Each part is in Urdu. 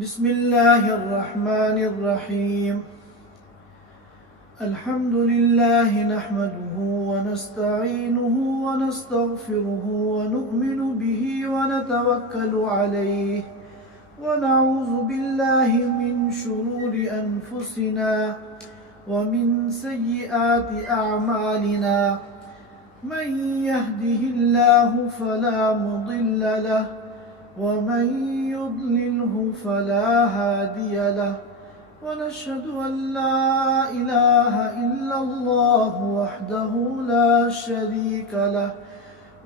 بسم الله الرحمن الرحيم. الحمد لله نحمده ونستعينه ونستغفره ونؤمن به ونتوكل عليه ونعوذ بالله من شرور أنفسنا ومن سيئات أعمالنا. من يهده الله فلا مضل له ومن يضلله فلا هادي له، ونشهد أن لا إله إلا الله وحده لا شريك له،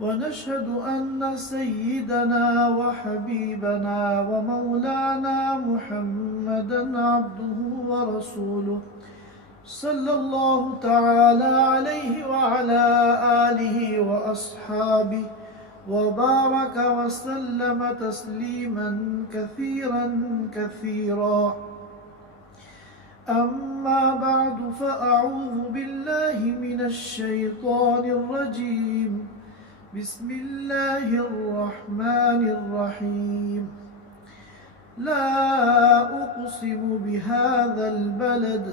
ونشهد أن سيدنا وحبيبنا ومولانا محمدا عبده ورسوله صلى الله تعالى عليه وعلى آله وأصحابه وبارك وسلم تسليما كثيرا كثيرا. أما بعد، فأعوذ بالله من الشيطان الرجيم. بسم الله الرحمن الرحيم. لا أقسم بهذا البلد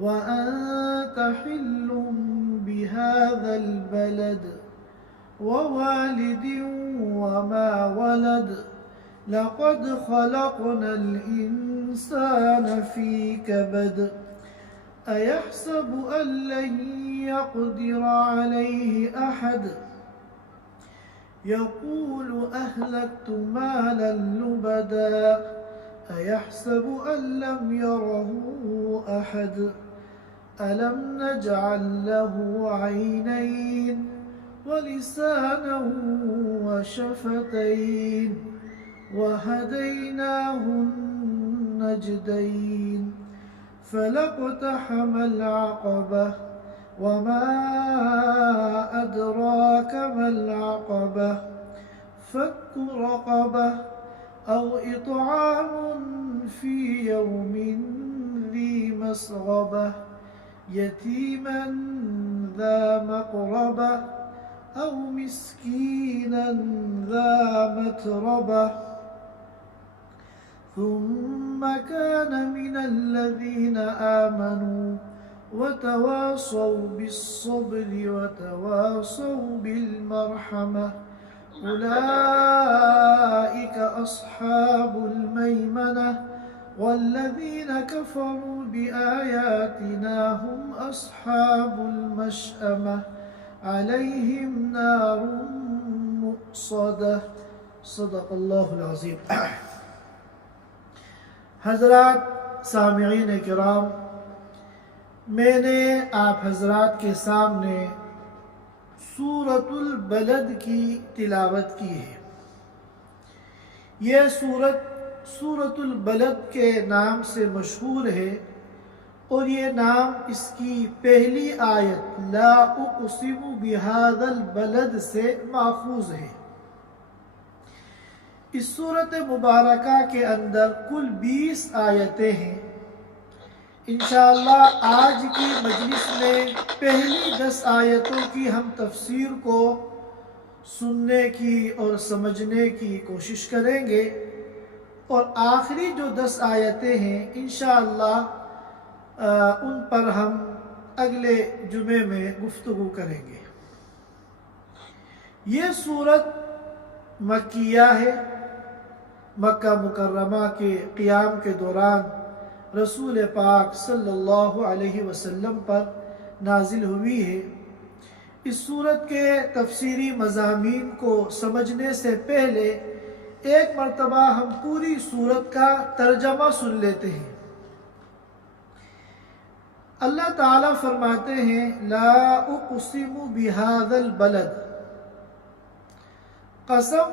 وأنت حل بهذا البلد ووالد وما ولد، لقد خلقنا الإنسان في كبد، أيحسب أن لن يقدر عليه أحد، يقول أهلكت مالا لبدا، أيحسب أن لم يره أحد، ألم نجعل له عينين ولسانا وشفتين وهديناه النجدين، فلاقتحم العقبة وما أدراك ما العقبة، فك رقبة أو إطعام في يوم ذي مسغبة، يتيما ذا مقربة أو مسكينا ذا متربة، ثم كان من الذين آمنوا وتواصوا بالصبر وتواصوا بالمرحمة، أولئك أصحاب الميمنة، والذين كفروا بآياتنا هم أصحاب المشأمة، عليهم نار مؤصدة. صدق اللہ العظیم. حضرات سامعین کرام، میں نے آپ حضرات کے سامنے سورۃ البلد کی تلاوت کی ہے. یہ سورۃ البلد کے نام سے مشہور ہے، اور یہ نام اس کی پہلی آیت لا اقسم بہذا البلد سے ماخوذ ہے. اس سورۃ مبارکہ کے اندر کل 20 آیتیں ہیں. انشاءاللہ آج کی مجلس میں پہلی 10 آیتوں کی ہم تفسیر کو سننے کی اور سمجھنے کی کوشش کریں گے، اور آخری جو 10 آیتیں ہیں انشاءاللہ ان پر ہم اگلے جمعے میں گفتگو کریں گے. یہ سورت مکیہ ہے. مکہ مکرمہ کے قیام کے دوران رسول پاک صلی اللہ علیہ وسلم پر نازل ہوئی ہے. اس سورت کے تفسیری مضامین کو سمجھنے سے پہلے ایک مرتبہ ہم پوری سورت کا ترجمہ سن لیتے ہیں. اللہ تعالیٰ فرماتے ہیں لا اقسم بہذا البلد، قسم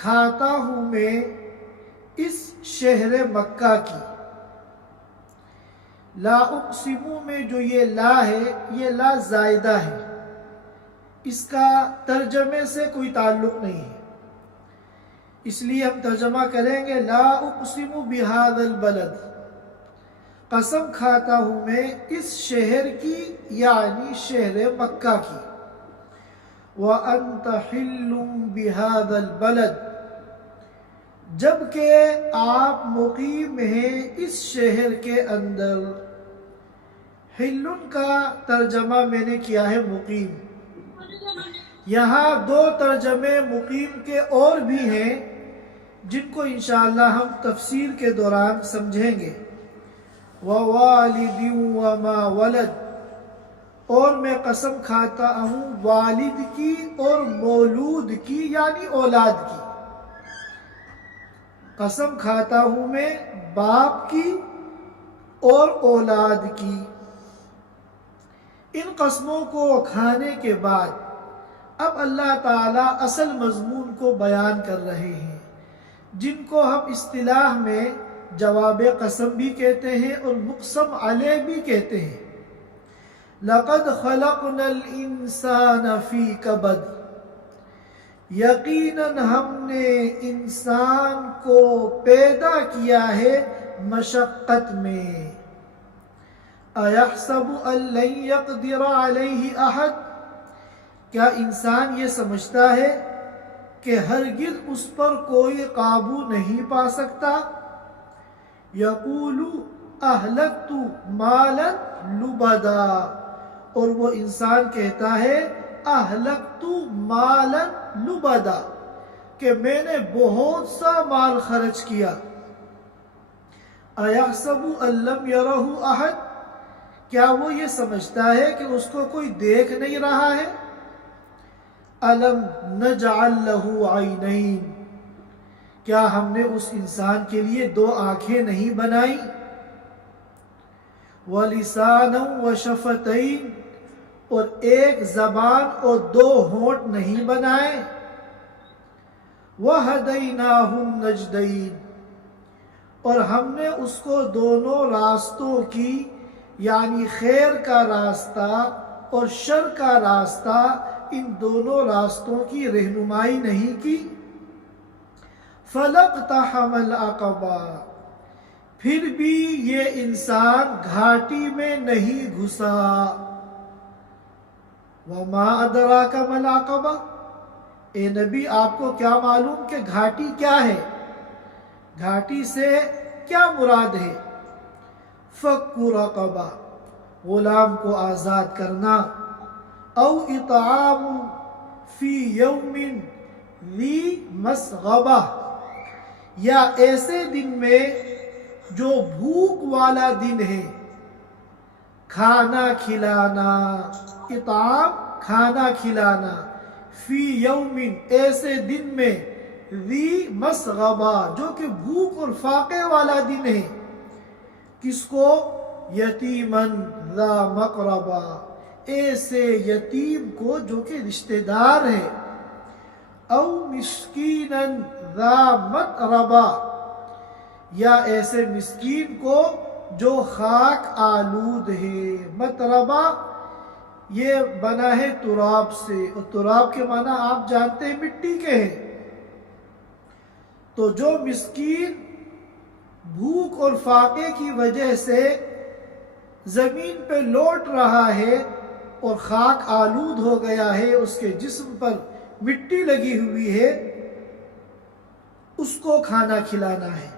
کھاتا ہوں میں اس شہر مکہ کی. لا اقسم میں جو یہ لا ہے یہ لا زائدہ ہے، اس کا ترجمے سے کوئی تعلق نہیں ہے، اس لیے ہم ترجمہ کریں گے لا اقسم بہذا البلد، قسم کھاتا ہوں میں اس شہر کی یعنی شہر مکہ کی. وَأَنْتَ حِلٌّ بِهَذَا الْبَلَدِ، جبکہ آپ مقیم ہیں اس شہر کے اندر۔ حلن کا ترجمہ میں نے کیا ہے مقیم۔ یہاں دو ترجمے مقیم کے اور بھی ہیں جن کو انشاءاللہ ہم تفسیر کے دوران سمجھیں گے۔ وَوَالِدٍ وَمَا وَلَدٍ، اور میں قسم کھاتا ہوں والد کی اور مولود کی یعنی اولاد کی۔ قسم کھاتا ہوں میں باپ کی اور اولاد کی۔ ان قسموں کو کھانے کے بعد اب اللہ تعالیٰ اصل مضمون کو بیان کر رہے ہیں، جن کو ہم اصطلاح میں جواب قسم بھی کہتے ہیں اور مقسم علیہ بھی کہتے ہیں۔ لَقَدْ خَلَقْنَا الْإِنسَانَ فِي كَبَدٍ، یقیناً ہم نے انسان کو پیدا کیا ہے مشقت میں۔ أَيَحْسَبُ أَن لَّن يَقْدِرَ عَلَيْهِ أَحَدٌ، کیا انسان یہ سمجھتا ہے کہ ہرگز اس پر کوئی قابو نہیں پا سکتا؟ یقول اہلکت مالا لبدا، اور وہ انسان کہتا ہے اہلکت مالا لبدا کہ میں نے بہت سا مال خرچ کیا۔ ایحسب ان لم یرہ احد، کیا وہ یہ سمجھتا ہے کہ اس کو کوئی دیکھ نہیں رہا ہے؟ الم نجعل لہ عینین، کیا ہم نے اس انسان کے لیے دو آنکھیں نہیں بنائیں؟ وَلِسَانًا وَشَفَتَيْن، اور ایک زبان اور دو ہونٹ نہیں بنائے؟ وَهَدَيْنَاهُ النَّجْدَيْنِ، اور ہم نے اس کو دونوں راستوں کی یعنی خیر کا راستہ اور شر کا راستہ، ان دونوں راستوں کی رہنمائی نہیں کی؟ فَلَقْتَحَمَ الْعَقَبَةَ، پھر بھی یہ انسان گھاٹی میں نہیں گھسا۔ وَمَا أَدْرَاكَ مَا الْعَقَبَةُ، اے نبی آپ کو کیا معلوم کہ گھاٹی کیا ہے؟ گھاٹی سے کیا مراد ہے؟ فَكُّ رَقَبَةٍ، غلام کو آزاد کرنا، او اطعام فی یوم ذی مسغبہ، یا ایسے دن میں جو بھوک والا دن ہے، کھانا کھلانا، اطعام کھانا کھلانا، فی یوم ایسے دن میں، ذی مسغبہ جو کہ بھوک اور فاقے والا دن ہے۔ کس کو؟ یتیمن ذا مقربہ، ایسے یتیم کو جو کہ رشتہ دار ہے۔ او مسکینن ذا متربہ، یا ایسے مسکین کو جو خاک آلود ہے۔ متربہ یہ بنا ہے تراب سے، اور تراب کے معنی آپ جانتے ہیں مٹی کے ہیں۔ تو جو مسکین بھوک اور فاقے کی وجہ سے زمین پہ لوٹ رہا ہے اور خاک آلود ہو گیا ہے، اس کے جسم پر مٹی لگی ہوئی ہے، اس کو کھانا کھلانا ہے۔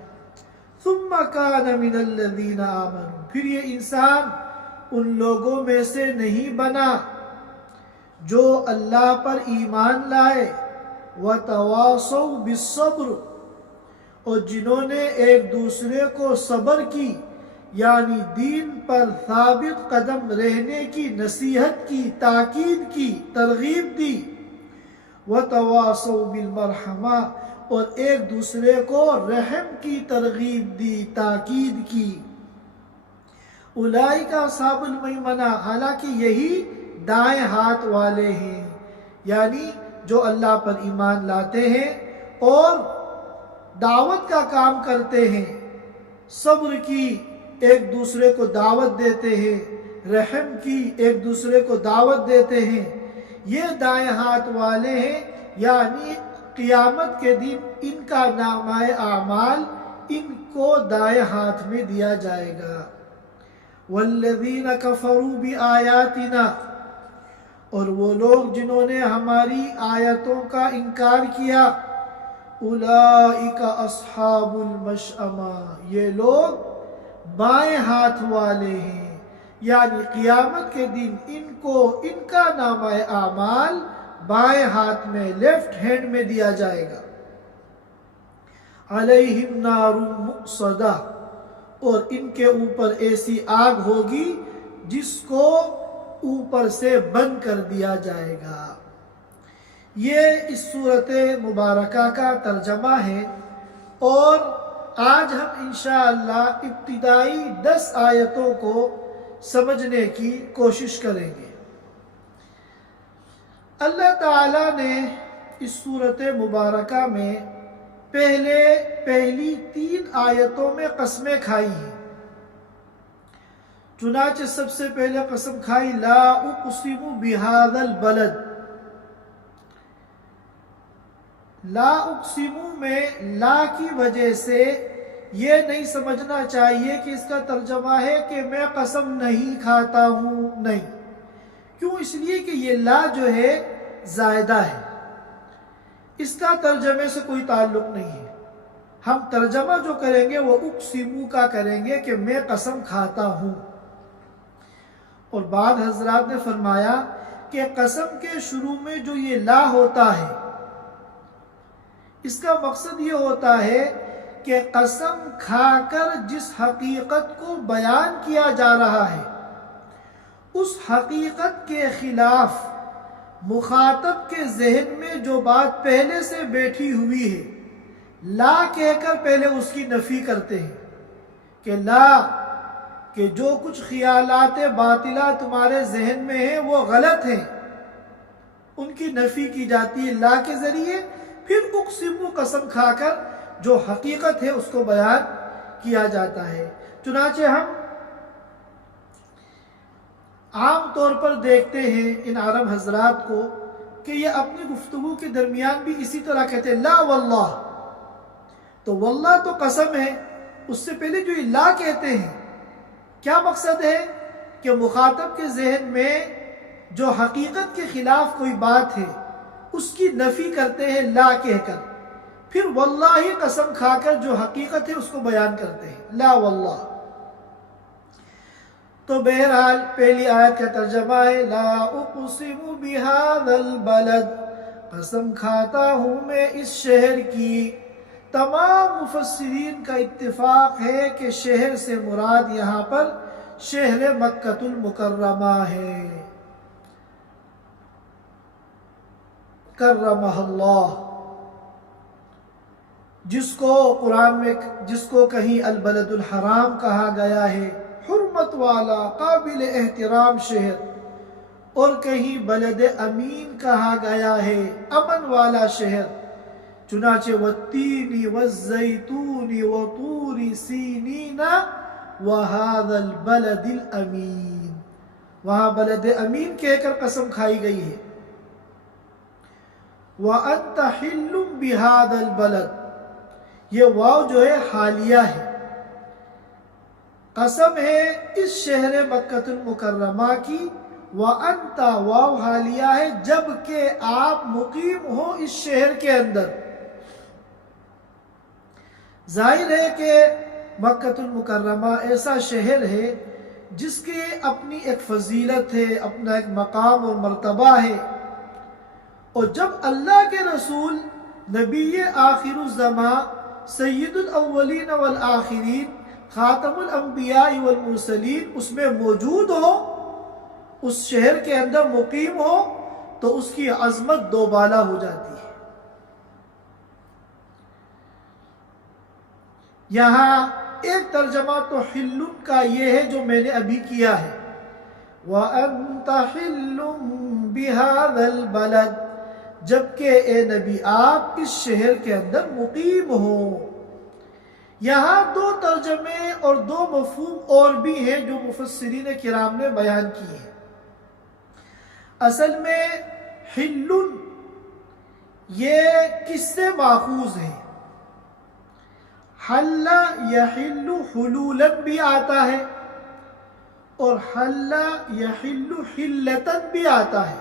ثم کان من الذین آمنوا، پھر یہ انسان ان لوگوں میں سے نہیں بنا جو اللہ پر ایمان لائے، وتواصوا بالصبر، اور جنہوں نے ایک دوسرے کو صبر کی یعنی دین پر ثابت قدم رہنے کی نصیحت کی، تاکید کی، ترغیب دی۔ وَتَوَاصَوْا بِالْمَرْحَمَةِ، اور ایک دوسرے کو رحم کی ترغیب دی، تاکید کی۔ اولئک اصحاب المیمنہ، حالانکہ یہی دائیں ہاتھ والے ہیں، یعنی جو اللہ پر ایمان لاتے ہیں اور دعوت کا کام کرتے ہیں، صبر کی، ایک دوسرے کو دعوت دیتے ہیں، رحم کی، ایک دوسرے کو دعوت دیتے ہیں، یہ دائیں ہاتھ والے ہیں، یعنی قیامت کے دن ان کا نامہ اعمال ان کو دائیں ہاتھ میں دیا جائے گا۔ والذین کفروا بآیاتنا، اور وہ لوگ جنہوں نے ہماری آیتوں کا انکار کیا، اولئک اصحاب المشأمہ، یہ لوگ بائیں ہاتھ والے ہیں، یعنی قیامت کے دن ان کا نامہ اعمال بائیں ہاتھ میں، لیفٹ ہینڈ میں دیا جائے گا۔ علیہم نار مؤصدہ، اور ان کے اوپر ایسی آگ ہوگی جس کو اوپر سے بند کر دیا جائے گا۔ یہ اس صورت مبارکہ کا ترجمہ ہے، اور آج ہم انشاءاللہ ابتدائی 10 آیتوں کو سمجھنے کی کوشش کریں گے۔ اللہ تعالیٰ نے اس صورت مبارکہ میں پہلی 3 آیتوں میں قسمیں کھائی ہیں۔ چنانچہ سب سے پہلے قسم کھائی لا اقسم بہذا البلد۔ لا اقسم میں لا کی وجہ سے یہ نہیں سمجھنا چاہیے کہ اس کا ترجمہ ہے کہ میں قسم نہیں کھاتا ہوں، نہیں۔ کیوں؟ اس لیے کہ یہ لا جو ہے زائدہ ہے، اس کا ترجمے سے کوئی تعلق نہیں ہے۔ ہم ترجمہ جو کریں گے وہ اقسمو کا کریں گے کہ میں قسم کھاتا ہوں۔ اور بعض حضرات نے فرمایا کہ قسم کے شروع میں جو یہ لا ہوتا ہے، اس کا مقصد یہ ہوتا ہے کہ قسم کھا کر جس حقیقت کو بیان کیا جا رہا ہے، اس حقیقت کے خلاف مخاطب کے ذہن میں جو بات پہلے سے بیٹھی ہوئی ہے، لا کہہ کر پہلے اس کی نفی کرتے ہیں کہ لا، کہ جو کچھ خیالات باطلہ تمہارے ذہن میں ہیں وہ غلط ہیں، ان کی نفی کی جاتی ہے لا کے ذریعے۔ پھر اقسمو قسم کھا کر جو حقیقت ہے اس کو بیان کیا جاتا ہے۔ چنانچہ ہم عام طور پر دیکھتے ہیں ان عرب حضرات کو کہ یہ اپنی گفتگو کے درمیان بھی اسی طرح کہتے ہیں لا واللہ، تو واللہ تو قسم ہے، اس سے پہلے جو یہ لا کہتے ہیں کیا مقصد ہے کہ مخاطب کے ذہن میں جو حقیقت کے خلاف کوئی بات ہے اس کی نفی کرتے ہیں لا کہہ کر، پھر واللہ قسم کھا کر جو حقیقت ہے اس کو بیان کرتے ہیں لا واللہ۔ تو بہرحال پہلی آیت کا ترجمہ ہے لا اقسم بہذا البلد، قسم کھاتا ہوں میں اس شہر کی۔ تمام مفسرین کا اتفاق ہے کہ شہر سے مراد یہاں پر شہر مکہ المکرمہ ہے، کرمہ اللہ، جس کو قرآن میں کہیں البلد الحرام کہا گیا ہے، حرمت والا قابل احترام شہر، اور کہیں بلد امین کہا گیا ہے، امن والا شہر۔ چنانچہ والتین والزیتون وطور سینین وہذا البلد الامین، وہاں بلد امین کہہ کر قسم کھائی گئی ہے۔ وَأَنْتَ حِلٌّ بِهَذَا الْبَلَدِ، یہ واو جو ہے حالیہ ہے، قسم ہے اس شہر مکہ المکرمہ کی۔ وَأَنْتَ واو حالیہ ہے جبکہ آپ مقیم ہو اس شہر کے اندر۔ ظاہر ہے کہ مکہ المکرمہ ایسا شہر ہے جس کے اپنی ایک فضیلت ہے، اپنا ایک مقام اور مرتبہ ہے، اور جب اللہ کے رسول نبی آخر الزمان سید الاولین والآخرین خاتم الانبیاء والمرسلین اس میں موجود ہو، اس شہر کے اندر مقیم ہو، تو اس کی عظمت دوبالا ہو جاتی ہے۔ یہاں ایک ترجمہ تو حل کا یہ ہے جو میں نے ابھی کیا ہے، وَأَنْتَ حِلٌّ بِهَذَا الْبَلَدِ، جبکہ اے نبی آپ اس شہر کے اندر مقیم ہو۔ یہاں 2 ترجمے اور 2 مفہوم اور بھی ہیں جو مفسرین کرام نے بیان کیے ہیں۔ اصل میں حل یہ کس سے ماخوذ ہے؟ حل یحل حلولا بھی آتا ہے، اور حل یحل حلتا بھی آتا ہے۔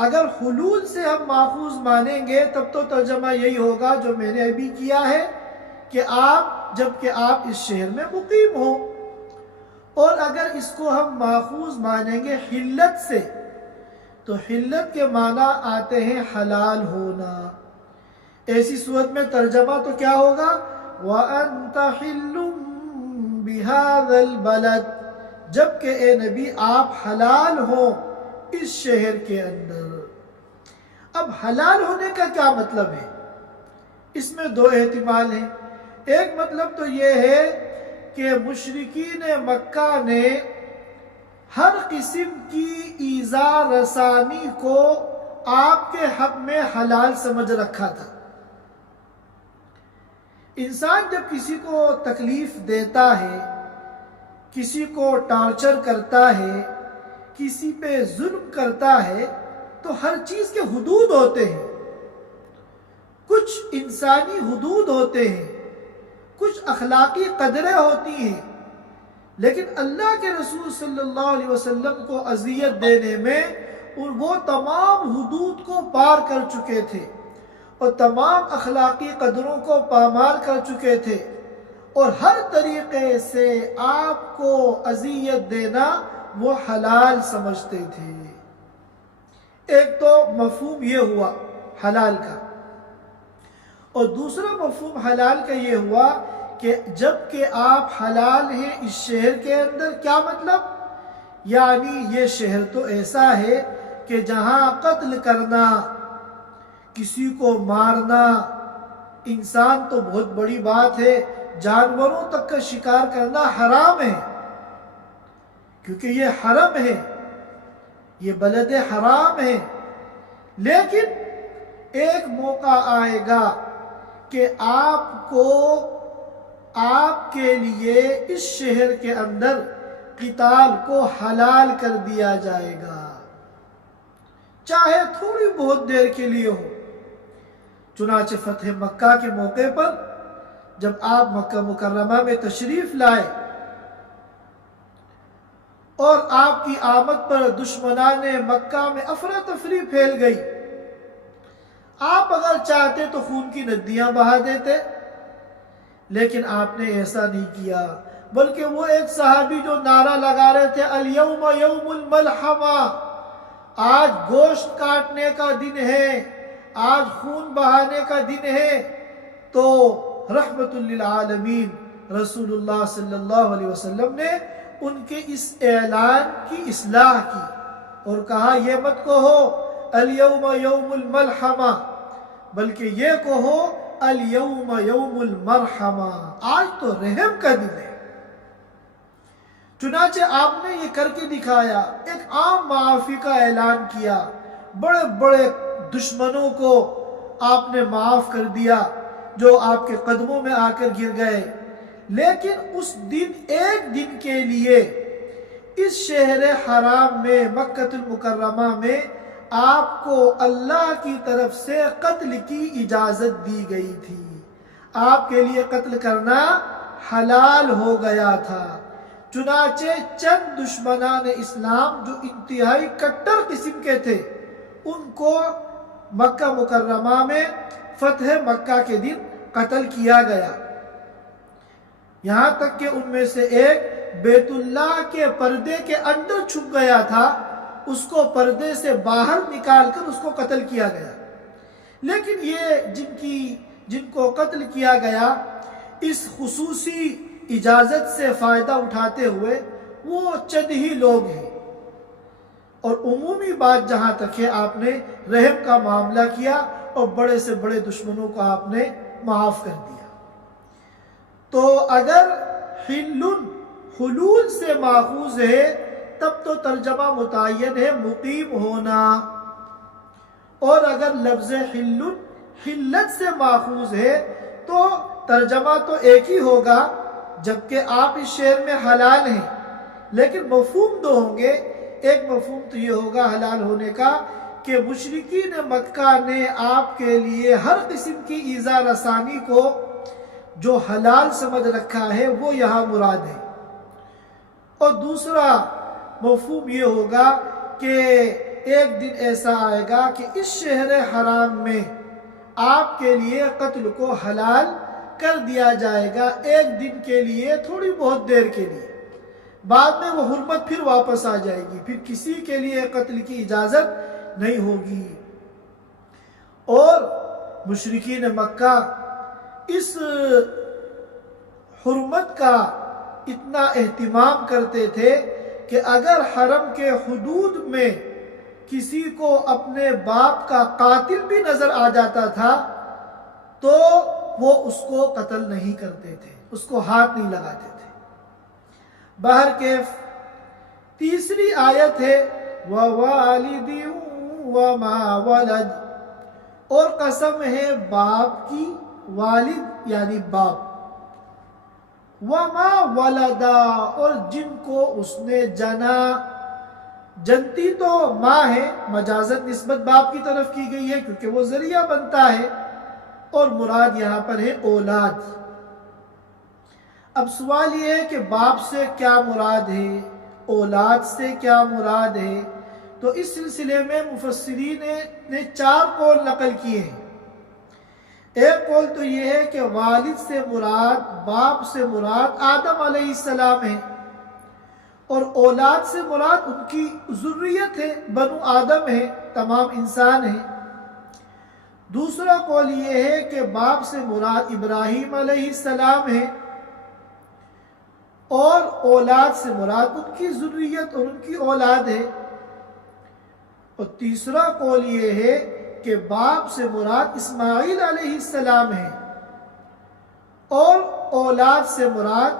اگر حلول سے ہم ماخوذ مانیں گے تب تو ترجمہ یہی ہوگا جو میں نے ابھی کیا ہے کہ جبکہ آپ اس شہر میں مقیم ہو. اور اگر اس کو ہم ماخوذ مانیں گے حلت سے تو حلت کے معنی آتے ہیں حلال ہونا. ایسی صورت میں ترجمہ تو کیا ہوگا؟ وَأَنْتَ حِلٌّ بِهَذَا الْبَلَدِ، جبکہ اے نبی آپ حلال ہوں اس شہر کے اندر. اب حلال ہونے کا کیا مطلب ہے؟ اس میں دو احتمال ہیں. ایک مطلب تو یہ ہے کہ مشرکین مکہ نے ہر قسم کی ایذا رسانی کو آپ کے حق میں حلال سمجھ رکھا تھا. انسان جب کسی کو تکلیف دیتا ہے، کسی کو ٹارچر کرتا ہے، کسی پہ ظلم کرتا ہے تو ہر چیز کے حدود ہوتے ہیں. کچھ انسانی حدود ہوتے ہیں، کچھ اخلاقی قدریں ہوتی ہیں. لیکن اللہ کے رسول صلی اللہ علیہ وسلم کو اذیت دینے میں وہ تمام حدود کو پار کر چکے تھے اور تمام اخلاقی قدروں کو پامال کر چکے تھے، اور ہر طریقے سے آپ کو اذیت دینا وہ حلال سمجھتے تھے. ایک تو مفہوم یہ ہوا حلال کا، اور دوسرا مفہوم حلال کا یہ ہوا کہ جب کہ آپ حلال ہیں اس شہر کے اندر، کیا مطلب؟ یعنی یہ شہر تو ایسا ہے کہ جہاں قتل کرنا، کسی کو مارنا، انسان تو بہت بڑی بات ہے، جانوروں تک کا شکار کرنا حرام ہے، کیونکہ یہ حرم ہے، یہ بلد حرام ہے. لیکن ایک موقع آئے گا کہ آپ کے لیے اس شہر کے اندر قتال کو حلال کر دیا جائے گا، چاہے تھوڑی بہت دیر کے لیے ہو. چنانچہ فتح مکہ کے موقع پر جب آپ مکہ مکرمہ میں تشریف لائے اور آپ کی آمد پر دشمنان مکہ میں افراتفری پھیل گئی، آپ اگر چاہتے تو خون کی ندیاں بہا دیتے، لیکن آپ نے ایسا نہیں کیا. بلکہ وہ ایک صحابی جو نعرہ لگا رہے تھے الیوم یوم الملحمہ، آج گوشت کاٹنے کا دن ہے، آج خون بہانے کا دن ہے، تو رحمت للعالمین رسول اللہ صلی اللہ علیہ وسلم نے ان کے اس اعلان کی اصلاح کی اور کہا یہ مت کہو الیوم یوم الملحمہ، بلکہ یہ کہو الیوم یوم المرحمہ، آج تو رحم کا دن ہے. چنانچہ آپ نے یہ کر کے دکھایا، ایک عام معافی کا اعلان کیا، بڑے بڑے دشمنوں کو آپ نے معاف کر دیا جو آپ کے قدموں میں آ کر گر گئے. لیکن اس دن ایک دن کے لیے اس شہر حرام میں مکہ المکرمہ میں آپ کو اللہ کی طرف سے قتل کی اجازت دی گئی تھی. آپ کے لیے قتل کرنا حلال ہو گیا تھا. چنانچہ چند دشمنان اسلام جو انتہائی کٹر قسم کے تھے، ان کو مکہ مکرمہ میں فتح مکہ کے دن قتل کیا گیا. یہاں تک کہ ان میں سے ایک بیت اللہ کے پردے کے اندر چھپ گیا تھا، اس کو پردے سے باہر نکال کر اس کو قتل کیا گیا. لیکن یہ جن کو قتل کیا گیا اس خصوصی اجازت سے فائدہ اٹھاتے ہوئے وہ چند ہی لوگ ہیں. اور عمومی بات جہاں تک ہے، آپ نے رحم کا معاملہ کیا اور بڑے سے بڑے دشمنوں کو آپ نے معاف کر دیا. تو اگر حلول سے ماخوذ ہے تب تو ترجمہ متعین ہے مقیم ہونا، اور اگر لفظ حلت سے ماخوذ ہے تو ترجمہ تو ایک ہی ہوگا، جبکہ آپ اس شہر میں حلال ہیں. لیکن مفہوم دو ہوں گے. ایک مفہوم تو یہ ہوگا حلال ہونے کا کہ مشرکین مکہ نے آپ کے لیے ہر قسم کی ایذا رسانی کو جو حلال سمجھ رکھا ہے وہ یہاں مراد ہے. اور دوسرا مفہوم یہ ہوگا کہ ایک دن ایسا آئے گا کہ اس شہر حرام میں آپ کے لیے قتل کو حلال کر دیا جائے گا، ایک دن کے لیے، تھوڑی بہت دیر کے لیے، بعد میں وہ حرمت پھر واپس آ جائے گی، پھر کسی کے لیے قتل کی اجازت نہیں ہوگی۔ اور مشرکین مکہ اس حرمت کا اتنا اہتمام کرتے تھے کہ اگر حرم کے حدود میں کسی کو اپنے باپ کا قاتل بھی نظر آ جاتا تھا تو وہ اس کو قتل نہیں کرتے تھے، اس کو ہاتھ نہیں لگاتے تھے۔ بہرکیف تیسری آیت ہے وَوَالِدٍ وَمَا وَلَدٍ، اور قسم ہے باپ کی، والد یعنی باپ، وَمَا وَلَدَا، اور جن کو اس نے جنا۔ جنتی تو ماں ہے، مجازت نسبت باپ کی طرف کی گئی ہے کیونکہ وہ ذریعہ بنتا ہے، اور مراد یہاں پر ہے اولاد۔ اب سوال یہ ہے کہ باپ سے کیا مراد ہے، اولاد سے کیا مراد ہے؟ تو اس سلسلے میں مفسرین نے 4 قول نقل کیے ہیں۔ ایک قول تو یہ ہے کہ والد سے مراد، باپ سے مراد آدم علیہ السلام ہے، اور اولاد سے مراد ان کی ذریت ہے، بنو آدم ہے، تمام انسان ہیں۔ دوسرا قول یہ ہے کہ باپ سے مراد ابراہیم علیہ السلام ہے، اور اولاد سے مراد ان کی ذریت اور ان کی اولاد ہے۔ اور تیسرا قول یہ ہے کہ باپ سے مراد اسماعیل علیہ السلام ہے، اور اولاد سے مراد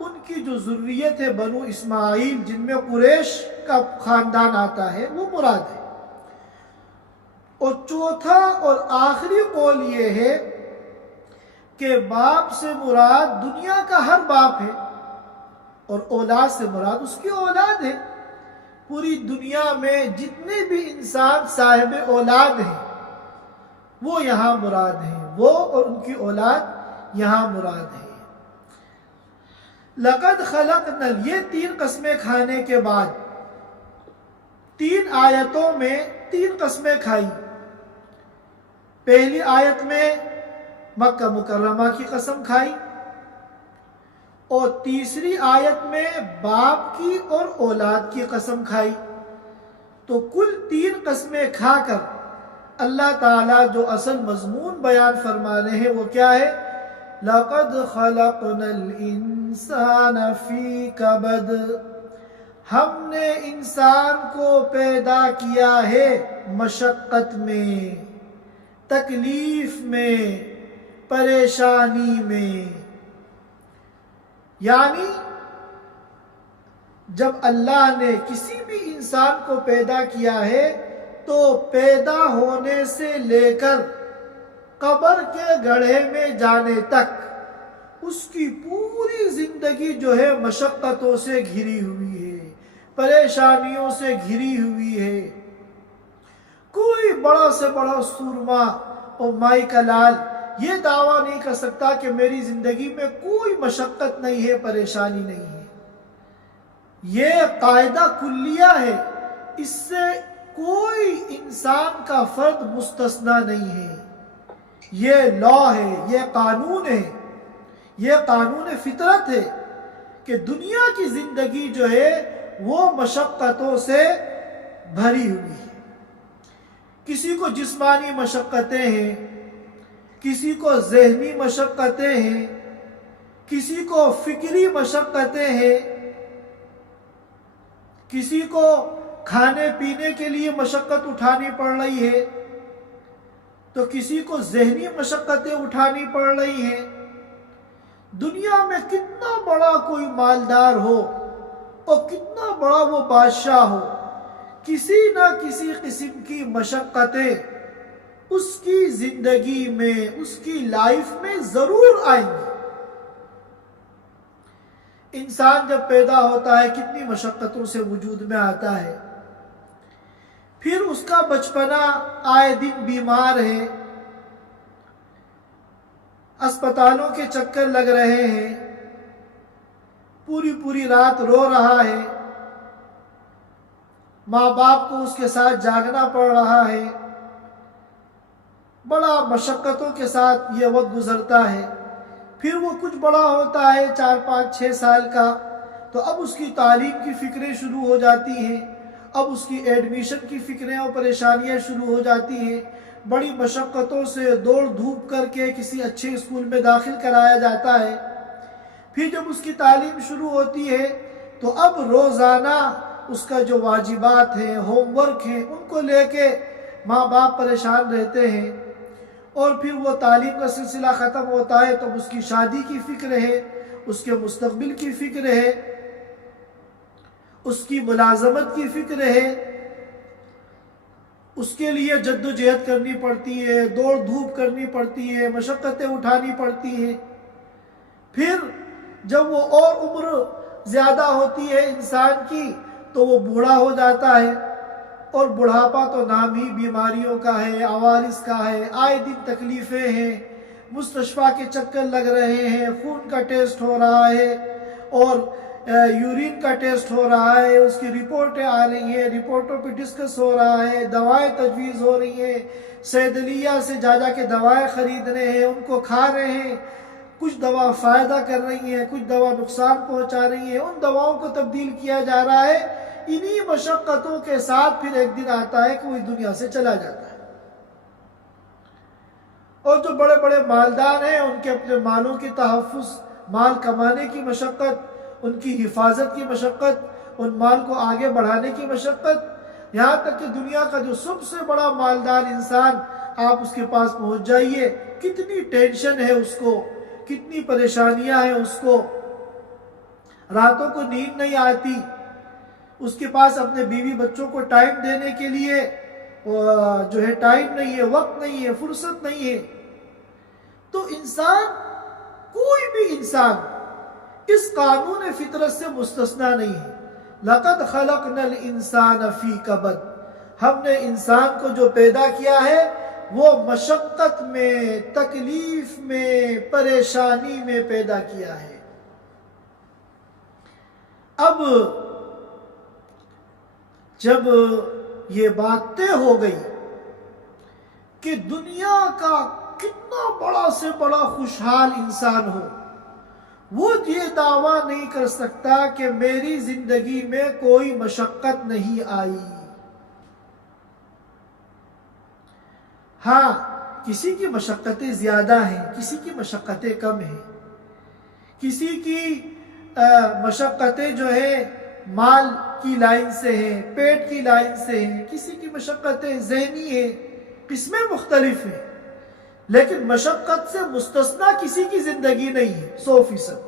ان کی جو ذریت ہے بنو اسماعیل، جن میں قریش کا خاندان آتا ہے، وہ مراد ہے۔ اور چوتھا اور آخری قول یہ ہے کہ باپ سے مراد دنیا کا ہر باپ ہے، اور اولاد سے مراد اس کی اولاد ہے۔ پوری دنیا میں جتنے بھی انسان صاحب اولاد ہیں وہ یہاں مراد ہیں، وہ اور ان کی اولاد یہاں مراد ہیں۔ لَقَدْ خَلَقْنَا، یہ 3 قسمیں کھانے کے بعد 3 آیتوں میں 3 قسمیں کھائی۔ پہلی آیت میں مکہ مکرمہ کی قسم کھائی، اور تیسری آیت میں باپ کی اور اولاد کی قسم کھائی۔ تو کل 3 قسمیں کھا کر اللہ تعالیٰ جو اصل مضمون بیان فرما رہے ہیں وہ کیا ہے؟ لَقَدْ خَلَقْنَا الْإِنسَانَ فِي كَبَدٍ، ہم نے انسان کو پیدا کیا ہے مشقت میں، تکلیف میں، پریشانی میں۔ یعنی جب اللہ نے کسی بھی انسان کو پیدا کیا ہے تو پیدا ہونے سے لے کر قبر کے گڑھے میں جانے تک اس کی پوری زندگی جو ہے مشقتوں سے گھری ہوئی ہے، پریشانیوں سے گھری ہوئی ہے۔ کوئی بڑا سے بڑا سورما اور مائی کا لال یہ دعویٰ نہیں کر سکتا کہ میری زندگی میں کوئی مشقت نہیں ہے، پریشانی نہیں ہے۔ یہ قاعدہ کلیہ ہے، اس سے کوئی انسان کا فرد مستثنا نہیں ہے۔ یہ لا ہے، یہ قانون ہے، یہ قانون فطرت ہے کہ دنیا کی زندگی جو ہے وہ مشقتوں سے بھری ہوئی ہے۔ کسی کو جسمانی مشقتیں ہیں، کسی کو ذہنی مشقتیں ہیں، کسی کو فکری مشقتیں ہیں، کسی کو کھانے پینے کے لیے مشقت اٹھانی پڑ رہی ہے، تو کسی کو ذہنی مشقتیں اٹھانی پڑ رہی ہیں۔ دنیا میں کتنا بڑا کوئی مالدار ہو اور کتنا بڑا وہ بادشاہ ہو، کسی نہ کسی قسم کی مشقتیں اس کی زندگی میں، اس کی لائف میں ضرور آئیں گی۔ انسان جب پیدا ہوتا ہے کتنی مشقتوں سے وجود میں آتا ہے، پھر اس کا بچپنا آئے دن بیمار ہے، اسپتالوں کے چکر لگ رہے ہیں، پوری پوری رات رو رہا ہے، ماں باپ کو اس کے ساتھ جاگنا پڑ رہا ہے، بڑا مشقتوں کے ساتھ یہ وقت گزرتا ہے۔ پھر وہ کچھ بڑا ہوتا ہے 4-5-6 سال کا، تو اب اس کی تعلیم کی فکریں شروع ہو جاتی ہیں، اب اس کی ایڈمیشن کی فکریں اور پریشانیاں شروع ہو جاتی ہیں۔ بڑی مشقتوں سے دوڑ دھوپ کر کے کسی اچھے اسکول میں داخل کرایا جاتا ہے۔ پھر جب اس کی تعلیم شروع ہوتی ہے تو اب روزانہ اس کا جو واجبات ہیں، ہوم ورک ہیں، ان کو لے کے ماں باپ پریشان رہتے ہیں۔ اور پھر وہ تعلیم کا سلسلہ ختم ہوتا ہے تو اس کی شادی کی فکر ہے، اس کے مستقبل کی فکر ہے، اس کی ملازمت کی فکر ہے، اس کے لیے جد و جہد کرنی پڑتی ہے، دوڑ دھوپ کرنی پڑتی ہے، مشقتیں اٹھانی پڑتی ہیں۔ پھر جب وہ اور عمر زیادہ ہوتی ہے انسان کی تو وہ بوڑھا ہو جاتا ہے، اور بڑھاپا تو نام ہی بیماریوں کا ہے، عوارض کا ہے، آئے دن تکلیفیں ہیں، مستشفیٰ کے چکر لگ رہے ہیں، خون کا ٹیسٹ ہو رہا ہے اور یورین کا ٹیسٹ ہو رہا ہے، اس کی رپورٹیں آ رہی ہیں، رپورٹوں پہ ڈسکس ہو رہا ہے، دوائیں تجویز ہو رہی ہیں، صیدلیہ سے جا کے دوائیں خرید رہے ہیں، ان کو کھا رہے ہیں۔ کچھ دوا فائدہ کر رہی ہیں، کچھ دوا نقصان پہنچا رہی ہیں، ان دواؤں کو تبدیل کیا جا رہا ہے۔ انہی مشقتوں کے ساتھ پھر ایک دن آتا ہے کہ وہ اس دنیا سے چلا جاتا ہے۔ اور جو بڑے بڑے مالدار ہیں ان کے اپنے مالوں کی تحفظ، مال کمانے کی مشقت، ان کی حفاظت کی مشقت، ان مال کو آگے بڑھانے کی مشقت، یہاں تک کہ دنیا کا جو سب سے بڑا مالدار انسان آپ اس کے پاس پہنچ جائیے، کتنی ٹینشن ہے اس کو، کتنی پریشانیاں ہیں اس کو، راتوں کو نیند نہیں آتی، اس کے پاس اپنے بیوی بچوں کو ٹائم دینے کے لیے جو ہے ٹائم نہیں ہے، وقت نہیں ہے، فرصت نہیں ہے۔ تو انسان، کوئی بھی انسان اس قانون فطرت سے مستثنا نہیں ہے۔ لَقَدْ خَلَقْنَا الْإِنسَانَ فِي كَبَدٍ، ہم نے انسان کو جو پیدا کیا ہے وہ مشقت میں، تکلیف میں، پریشانی میں پیدا کیا ہے۔ اب جب یہ بات طے ہو گئی کہ دنیا کا کتنا بڑا سے بڑا خوشحال انسان ہو، وہ یہ دعویٰ نہیں کر سکتا کہ میری زندگی میں کوئی مشقت نہیں آئی۔ ہاں، کسی کی مشقتیں زیادہ ہیں، کسی کی مشقتیں کم ہیں، کسی کی مشقتیں جو ہے مال کی لائن سے ہیں، پیٹ کی لائن سے ہیں، کسی کی مشقتیں ذہنی ہیں، قسمیں مختلف ہیں، لیکن مشقت سے مستثنا کسی کی زندگی نہیں ہے 100%۔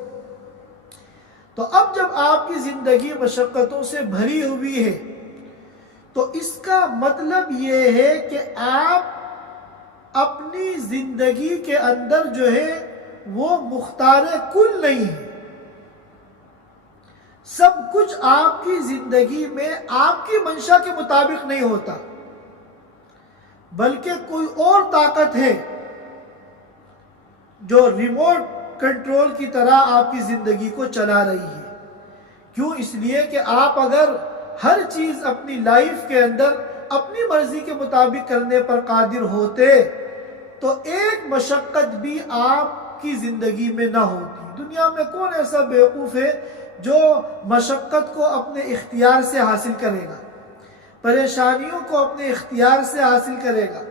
تو اب جب آپ کی زندگی مشقتوں سے بھری ہوئی ہے تو اس کا مطلب یہ ہے کہ آپ اپنی زندگی کے اندر جو ہے وہ مختار کل نہیں ہے۔ سب کچھ آپ کی زندگی میں آپ کی منشا کے مطابق نہیں ہوتا، بلکہ کوئی اور طاقت ہے جو ریموٹ کنٹرول کی طرح آپ کی زندگی کو چلا رہی ہے۔ کیوں؟ اس لیے کہ آپ اگر ہر چیز اپنی لائف کے اندر اپنی مرضی کے مطابق کرنے پر قادر ہوتے تو ایک مشقت بھی آپ کی زندگی میں نہ ہوتی۔ دنیا میں کون ایسا بیوقوف ہے جو مشقت کو اپنے اختیار سے حاصل کرے گا، پریشانیوں کو اپنے اختیار سے حاصل کرے گا؟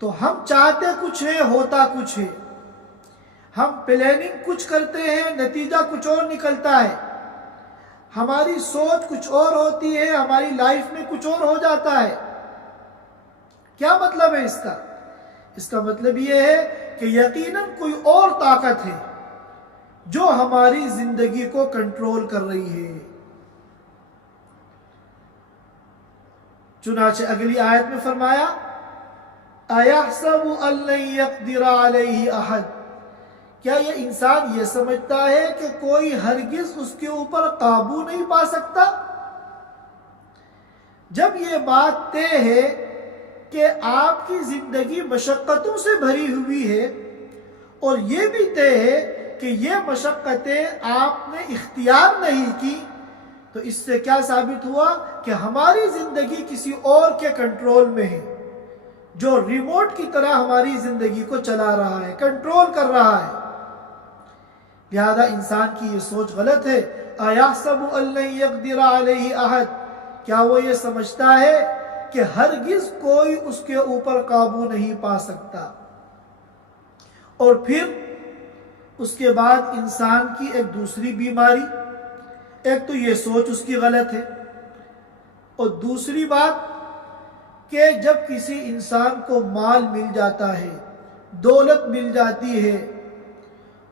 تو ہم چاہتے کچھ ہے، ہوتا کچھ ہے، ہم پلاننگ کچھ کرتے ہیں، نتیجہ کچھ اور نکلتا ہے، ہماری سوچ کچھ اور ہوتی ہے، ہماری لائف میں کچھ اور ہو جاتا ہے۔ کیا مطلب ہے اس کا؟ اس کا مطلب یہ ہے کہ یقیناً کوئی اور طاقت ہے جو ہماری زندگی کو کنٹرول کر رہی ہے۔ چنانچہ اگلی آیت میں فرمایا أَيَحْسَبُ أَن لَّن يَقْدِرَ عَلَيْهِ أَحَدٌ، کیا یہ انسان یہ سمجھتا ہے کہ کوئی ہرگز اس کے اوپر قابو نہیں پا سکتا؟ جب یہ بات طے ہے کہ آپ کی زندگی مشقتوں سے بھری ہوئی ہے اور یہ بھی طے ہے کہ یہ مشقتیں آپ نے اختیار نہیں کی، تو اس سے کیا ثابت ہوا کہ ہماری زندگی کسی اور کے کنٹرول میں ہے، جو ریموٹ کی طرح ہماری زندگی کو چلا رہا ہے، کنٹرول کر رہا ہے۔ لہذا انسان کی یہ سوچ غلط ہے۔ اَيَحْسَبُ أَن لَّن يَقْدِرَ عَلَيْهِ أَحَدٌ، کیا وہ یہ سمجھتا ہے کہ ہرگز کوئی اس کے اوپر قابو نہیں پا سکتا؟ اور پھر اس کے بعد انسان کی ایک دوسری بیماری، ایک تو یہ سوچ اس کی غلط ہے، اور دوسری بات کہ جب کسی انسان کو مال مل جاتا ہے، دولت مل جاتی ہے،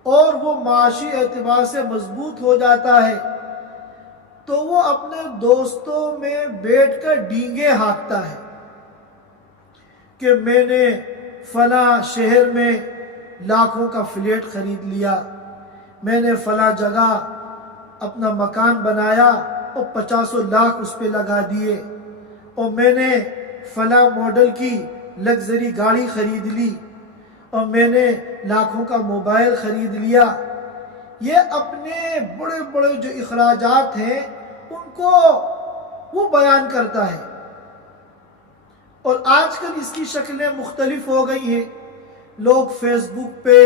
اور وہ معاشی اعتبار سے مضبوط ہو جاتا ہے، تو وہ اپنے دوستوں میں بیٹھ کر ڈینگے ہانکتا ہے کہ میں نے فلاں شہر میں لاکھوں کا فلیٹ خرید لیا، میں نے فلاں جگہ اپنا مکان بنایا اور 50 لاکھ اس پہ لگا دیے، اور میں نے فلاں ماڈل کی لگژری گاڑی خرید لی، اور میں نے لاکھوں کا موبائل خرید لیا۔ یہ اپنے بڑے بڑے جو اخراجات ہیں ان کو وہ بیان کرتا ہے، اور آج کل اس کی شکلیں مختلف ہو گئی ہیں۔ لوگ فیس بک پہ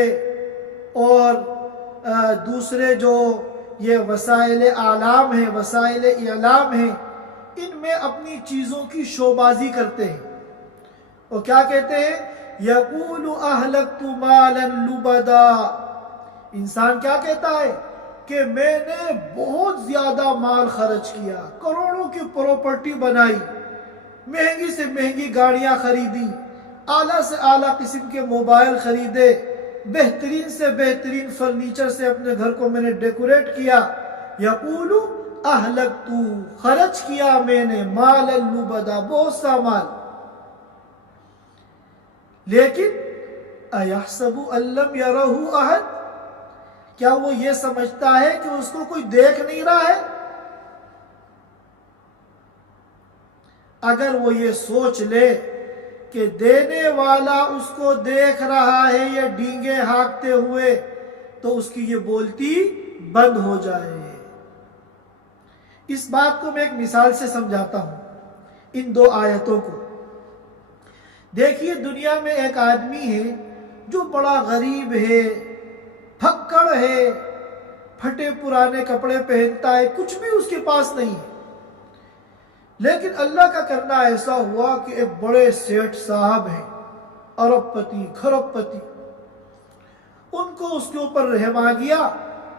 اور دوسرے جو یہ وسائل اعلام ہیں، وسائل اعلام ہیں، ان میں اپنی چیزوں کی شوبازی کرتے ہیں، اور کیا کہتے ہیں؟ یقول اہلکت مالا لبدا، انسان کیا کہتا ہے کہ میں نے بہت زیادہ مال خرچ کیا، کروڑوں کی پراپرٹی بنائی، مہنگی سے مہنگی گاڑیاں خریدی، اعلیٰ سے اعلیٰ قسم کے موبائل خریدے، بہترین سے بہترین فرنیچر سے اپنے گھر کو میں نے ڈیکوریٹ کیا۔ یقول اہلکت، خرچ کیا میں نے، مالا لبدا، بہت سا مال۔ لیکن اَيَحْسَبُ أَن لَّمْ يَرَهُ أَحَدٌ، کیا وہ یہ سمجھتا ہے کہ اس کو کوئی دیکھ نہیں رہا ہے؟ اگر وہ یہ سوچ لے کہ دینے والا اس کو دیکھ رہا ہے یا ڈینگے ہانکتے ہوئے، تو اس کی یہ بولتی بند ہو جائے۔ اس بات کو میں ایک مثال سے سمجھاتا ہوں، ان دو آیتوں کو۔ دیکھیے، دنیا میں ایک آدمی ہے جو بڑا غریب ہے، پھکڑ ہے، پھٹے پرانے کپڑے پہنتا ہے، کچھ بھی اس کے پاس نہیں ہے، لیکن اللہ کا کرنا ایسا ہوا کہ ایک بڑے سیٹھ صاحب ہیں، ارب پتی، کھرب پتی، ان کو اس کے اوپر رحم آ گیا،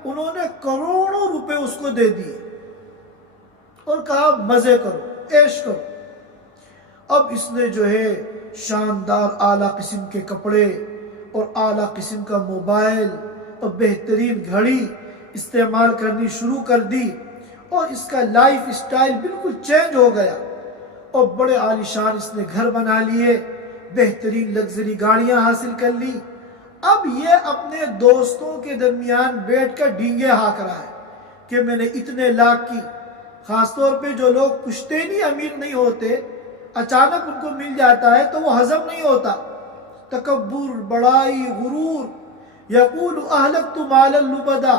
انہوں نے کروڑوں روپے اس کو دے دیے اور کہا مزے کرو، عیش کرو۔ اب اس نے جو ہے شاندار اعلیٰ قسم کے کپڑے اور اعلیٰ قسم کا موبائل اور بہترین گھڑی استعمال کرنی شروع کر دی، اور اس کا لائف اسٹائل بالکل چینج ہو گیا، اور بڑے عالیشان اس نے گھر بنا لیے، بہترین لگژری گاڑیاں حاصل کر لی۔ اب یہ اپنے دوستوں کے درمیان بیٹھ کر ڈینگے ہانک رہا ہے کہ میں نے اتنے لاکھ کی۔ خاص طور پہ جو لوگ پشتینی امیر نہیں ہوتے، اچانک ان کو مل جاتا ہے تو وہ ہضم نہیں ہوتا، تکبر، بڑائی، غرور۔ یقول اہلکت مالا لبدا،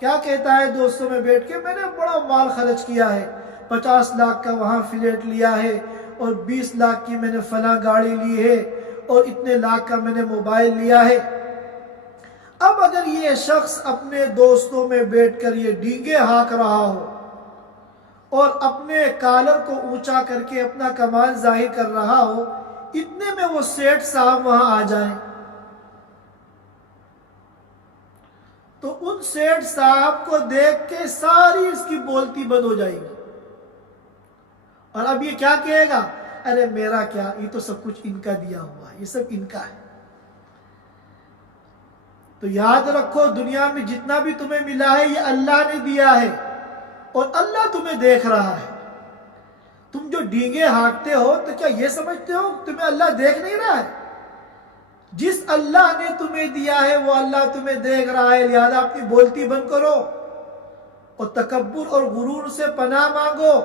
کیا کہتا ہے دوستوں میں بیٹھ کے، میں نے بڑا مال خرچ کیا ہے، 50 لاکھ کا وہاں فلیٹ لیا ہے، اور 20 لاکھ کی میں نے فلاں گاڑی لی ہے، اور اتنے لاکھ کا میں نے موبائل لیا ہے۔ اب اگر یہ شخص اپنے دوستوں میں بیٹھ کر یہ ڈینگے ہانک رہا ہو اور اپنے کالر کو اونچا کر کے اپنا کمال ظاہر کر رہا ہو، اتنے میں وہ سیٹھ صاحب وہاں آ جائیں، تو ان سیٹھ صاحب کو دیکھ کے ساری اس کی بولتی بند ہو جائے گی، اور اب یہ کیا کہے گا؟ ارے میرا کیا، یہ تو سب کچھ ان کا دیا ہوا ہے، یہ سب ان کا ہے۔ تو یاد رکھو، دنیا میں جتنا بھی تمہیں ملا ہے یہ اللہ نے دیا ہے، اور اللہ تمہیں دیکھ رہا ہے۔ تم جو ڈینگے ہانکتے ہو تو کیا یہ سمجھتے ہو تمہیں اللہ دیکھ نہیں رہا ہے؟ جس اللہ نے تمہیں دیا ہے وہ اللہ تمہیں دیکھ رہا ہے، لہذا اپنی بولتی بند کرو اور تکبر اور غرور سے پناہ مانگو،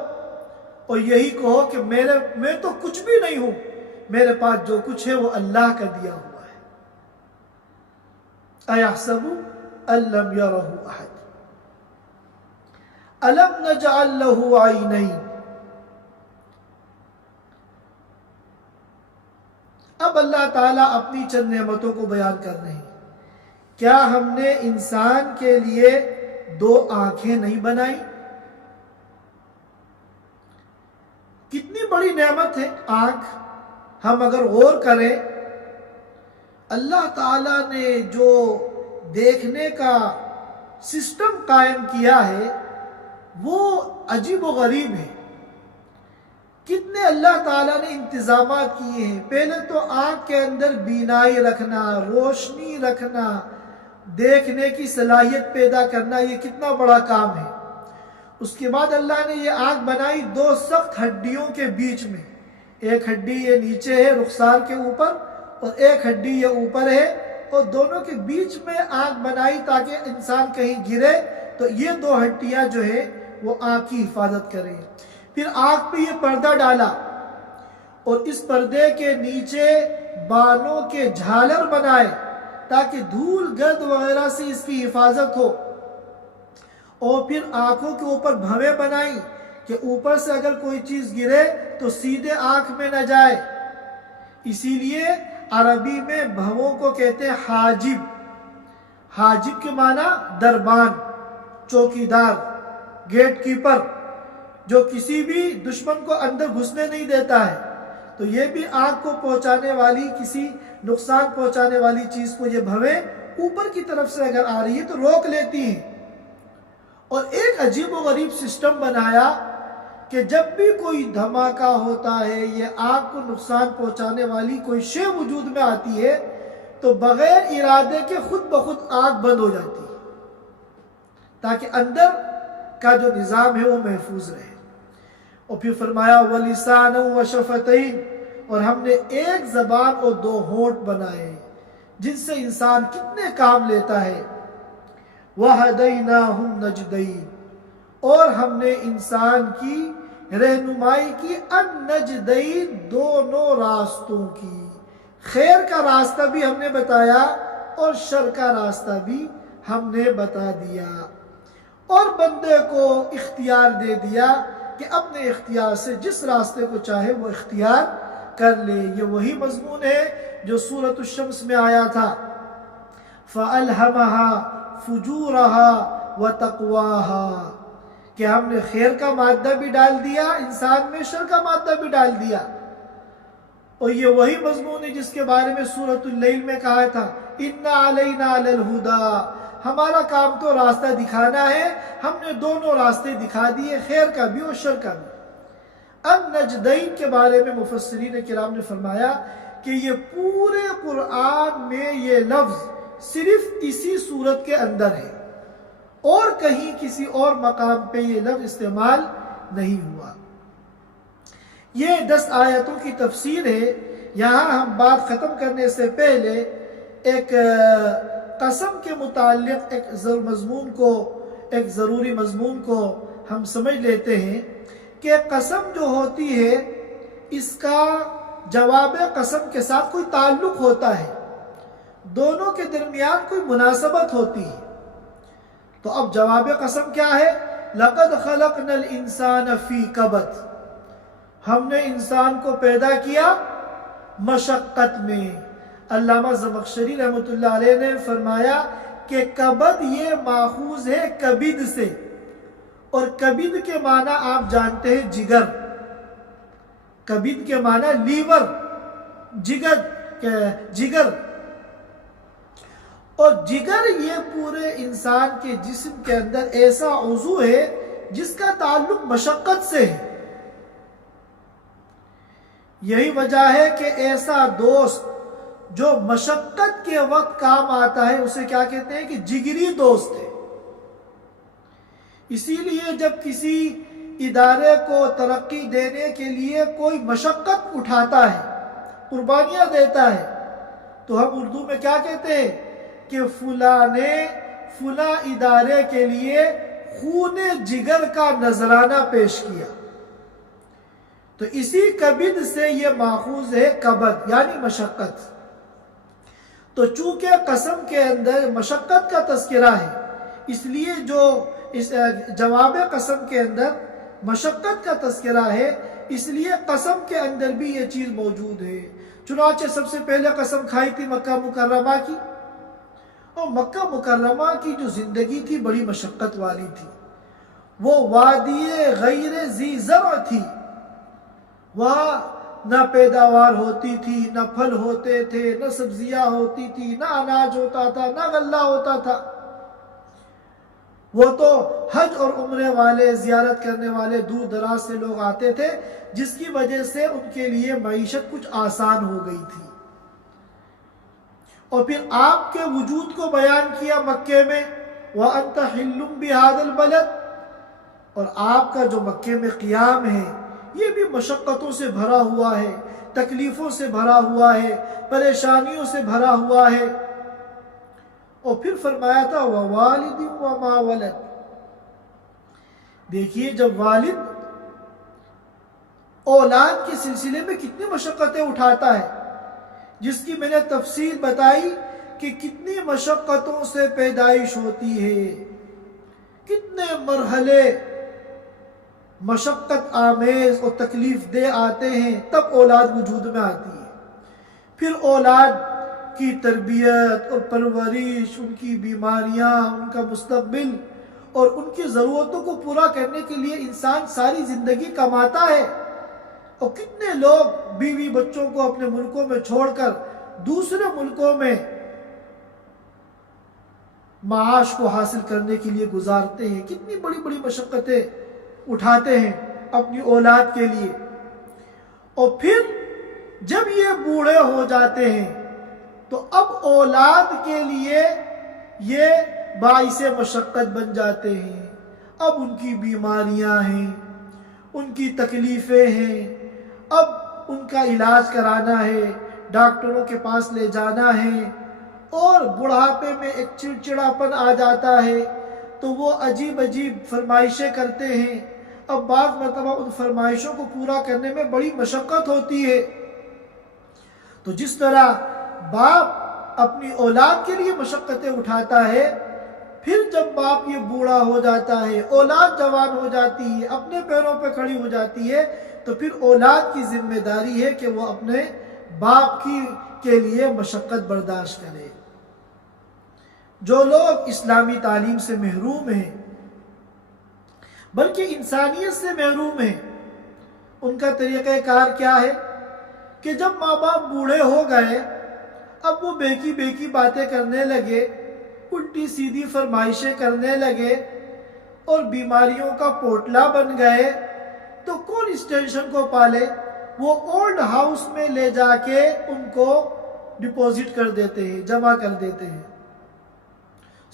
اور یہی کہو کہ میں تو کچھ بھی نہیں ہوں، میرے پاس جو کچھ ہے وہ اللہ کا دیا ہوا ہے۔ اَيَحْسَبُ أَن لَّمْ يَرَهُ أَحَدٌ۔ الم نجعل لہ عینین. اب اللہ تعالیٰ اپنی چند نعمتوں کو بیان کر رہے ہیں. کیا ہم نے انسان کے لیے 2 آنکھیں نہیں بنائی؟ کتنی بڑی نعمت ہے آنکھ. ہم اگر غور کریں اللہ تعالیٰ نے جو دیکھنے کا سسٹم قائم کیا ہے وہ عجیب و غریب ہے. کتنے اللہ تعالیٰ نے انتظامات کیے ہیں. پہلے تو آنکھ کے اندر بینائی رکھنا، روشنی رکھنا، دیکھنے کی صلاحیت پیدا کرنا، یہ کتنا بڑا کام ہے. اس کے بعد اللہ نے یہ آنکھ بنائی 2 سخت ہڈیوں کے بیچ میں. ایک ہڈی یہ نیچے ہے رخسار کے اوپر، اور ایک ہڈی یہ اوپر ہے، اور دونوں کے بیچ میں آنکھ بنائی تاکہ انسان کہیں گرے تو یہ 2 ہڈیاں جو ہے وہ آنکھ کی حفاظت کریں. پھر آنکھ پہ یہ پردہ ڈالا اور اس پردے کے نیچے بالوں کے جھالر بنائے تاکہ دھول گرد وغیرہ سے اس کی حفاظت ہو. اور پھر آنکھوں کے اوپر بھویں بنائی کہ اوپر سے اگر کوئی چیز گرے تو سیدھے آنکھ میں نہ جائے. اسی لیے عربی میں بھووں کو کہتے ہیں حاجب. حاجب کے معنی دربان، چوکیدار، گیٹ کیپر، جو کسی بھی دشمن کو اندر گھسنے نہیں دیتا ہے. تو یہ بھی آنکھ کو پہنچانے والی، کسی نقصان پہنچانے والی چیز کو یہ بھویں اوپر کی طرف سے اگر آ رہی ہے تو روک لیتی ہیں. اور ایک عجیب و غریب سسٹم بنایا کہ جب بھی کوئی دھماکہ ہوتا ہے، یہ آنکھ کو نقصان پہنچانے والی کوئی شے وجود میں آتی ہے تو بغیر ارادے کے خود بخود آنکھ بند ہو جاتی ہے تاکہ اندر کا جو نظام ہے وہ محفوظ رہے. اور پھر فرمایا وَلِسَانًا وَشَفَتَيْنِ، اور ہم نے ایک زبان اور 2 ہونٹ بنائے جن سے انسان کتنے کام لیتا ہے. وَهَدَيْنَاهُ النَّجْدَيْنِ، اور ہم نے انسان کی رہنمائی کی النجدین، دونوں راستوں کی. خیر کا راستہ بھی ہم نے بتایا اور شر کا راستہ بھی ہم نے بتا دیا، اور بندے کو اختیار دے دیا کہ اپنے اختیار سے جس راستے کو چاہے وہ اختیار کر لے. یہ وہی مضمون ہے جو سورۃ الشمس میں آیا تھا فَأَلْهَمَهَا فُجُورَهَا وَتَقْوَاهَا، کہ ہم نے خیر کا مادہ بھی ڈال دیا انسان میں، شر کا مادہ بھی ڈال دیا. اور یہ وہی مضمون ہے جس کے بارے میں سورۃ اللیل میں کہا تھا اِنَّ عَلَيْنَا لَلْهُدَىٰ، ہمارا کام تو راستہ دکھانا ہے، ہم نے دونوں راستے دکھا دیے، خیر کا بھی اور شر کا بھی. النجدین کے بارے میں مفسرین کرام نے فرمایا کہ یہ پورے قرآن میں یہ لفظ صرف اسی صورت کے اندر ہے، اور کہیں کسی اور مقام پہ یہ لفظ استعمال نہیں ہوا. یہ 10 آیتوں کی تفسیر ہے. یہاں ہم بات ختم کرنے سے پہلے ایک قسم کے متعلق ایک ضروری مضمون کو ہم سمجھ لیتے ہیں کہ قسم جو ہوتی ہے اس کا جواب قسم کے ساتھ کوئی تعلق ہوتا ہے، دونوں کے درمیان کوئی مناسبت ہوتی ہے. تو اب جواب قسم کیا ہے؟ لَقَدْ خَلَقْنَا الْإِنسَانَ فِي كَبَدٍ، ہم نے انسان کو پیدا کیا مشقت میں. علامہ زمخشری رحمۃ اللہ علیہ نے فرمایا کہ کبد یہ ماخوذ ہے کبد سے، اور کبد کے معنی آپ جانتے ہیں جگر. کبد کے معنی لیور، جگر. اور جگر یہ پورے انسان کے جسم کے اندر ایسا عضو ہے جس کا تعلق مشقت سے ہے. یہی وجہ ہے کہ ایسا دوست جو مشقت کے وقت کام آتا ہے اسے کیا کہتے ہیں کہ جگری دوست ہے. اسی لیے جب کسی ادارے کو ترقی دینے کے لیے کوئی مشقت اٹھاتا ہے، قربانیاں دیتا ہے، تو ہم اردو میں کیا کہتے ہیں کہ فلاں نے فلاں ادارے کے لیے خون جگر کا نذرانہ پیش کیا. تو اسی کبد سے یہ ماخوذ ہے کبد یعنی مشقت. تو چونکہ قسم کے اندر مشقت کا تذکرہ ہے، اس لیے جو اس جواب قسم کے اندر مشقت کا تذکرہ ہے، اس لیے قسم کے اندر بھی یہ چیز موجود ہے۔ چنانچہ سب سے پہلے قسم کھائی تھی مکہ مکرمہ کی، اور مکہ مکرمہ کی جو زندگی تھی بڑی مشقت والی تھی۔ وہ وادی غیر ذی زرع تھی، وہاں نہ پیداوار ہوتی تھی، نہ پھل ہوتے تھے، نہ سبزیاں ہوتی تھی، نہ اناج ہوتا تھا، نہ غلہ ہوتا تھا۔ وہ تو حج اور عمرے والے، زیارت کرنے والے دور دراز سے لوگ آتے تھے، جس کی وجہ سے ان کے لیے معیشت کچھ آسان ہو گئی تھی۔ اور پھر آپ کے وجود کو بیان کیا مکے میں، وَأَنْتَ حِلٌّ بِهَذَا الْبَلَدِ، اور آپ کا جو مکے میں قیام ہے یہ بھی مشقتوں سے بھرا ہوا ہے، تکلیفوں سے بھرا ہوا ہے، پریشانیوں سے بھرا ہوا ہے۔ اور پھر فرمایا تھا وَوَالِدٍ وَمَا وَلَدٍ۔ دیکھیے جب والد اولاد کے سلسلے میں کتنی مشقتیں اٹھاتا ہے، جس کی میں نے تفصیل بتائی کہ کتنی مشقتوں سے پیدائش ہوتی ہے، کتنے مرحلے مشقت آمیز اور تکلیف دہ آتے ہیں، تب اولاد وجود میں آتی ہے۔ پھر اولاد کی تربیت اور پرورش، ان کی بیماریاں، ان کا مستقبل اور ان کی ضرورتوں کو پورا کرنے کے لیے انسان ساری زندگی کماتا ہے، اور کتنے لوگ بیوی بچوں کو اپنے ملکوں میں چھوڑ کر دوسرے ملکوں میں معاش کو حاصل کرنے کے لیے گزارتے ہیں، کتنی بڑی بڑی مشقتیں اٹھاتے ہیں اپنی اولاد کے لیے۔ اور پھر جب یہ بوڑھے ہو جاتے ہیں تو اب اولاد کے لیے یہ باعث مشقت بن جاتے ہیں۔ اب ان کی بیماریاں ہیں، ان کی تکلیفیں ہیں، اب ان کا علاج کرانا ہے، ڈاکٹروں کے پاس لے جانا ہے، اور بڑھاپے میں ایک چڑچڑاپن آ جاتا ہے تو وہ عجیب عجیب فرمائشیں کرتے ہیں۔ اب بعض مرتبہ ان فرمائشوں کو پورا کرنے میں بڑی مشقت ہوتی ہے۔ تو جس طرح باپ اپنی اولاد کے لیے مشقتیں اٹھاتا ہے، پھر جب باپ یہ بوڑھا ہو جاتا ہے، اولاد جوان ہو جاتی ہے، اپنے پیروں پہ کھڑی ہو جاتی ہے، تو پھر اولاد کی ذمہ داری ہے کہ وہ اپنے باپ کے لیے مشقت برداشت کرے۔ جو لوگ اسلامی تعلیم سے محروم ہیں، بلکہ انسانیت سے محروم ہیں، ان کا طریقہ کار کیا ہے کہ جب ماں باپ بوڑھے ہو گئے، اب وہ بے کی باتیں کرنے لگے، الٹی سیدھی فرمائشیں کرنے لگے اور بیماریوں کا پوٹلا بن گئے، تو کون اس ٹینشن کو پالے؟ وہ اولڈ ہاؤس میں لے جا کے ان کو ڈپوزٹ کر دیتے ہیں، جمع کر دیتے ہیں،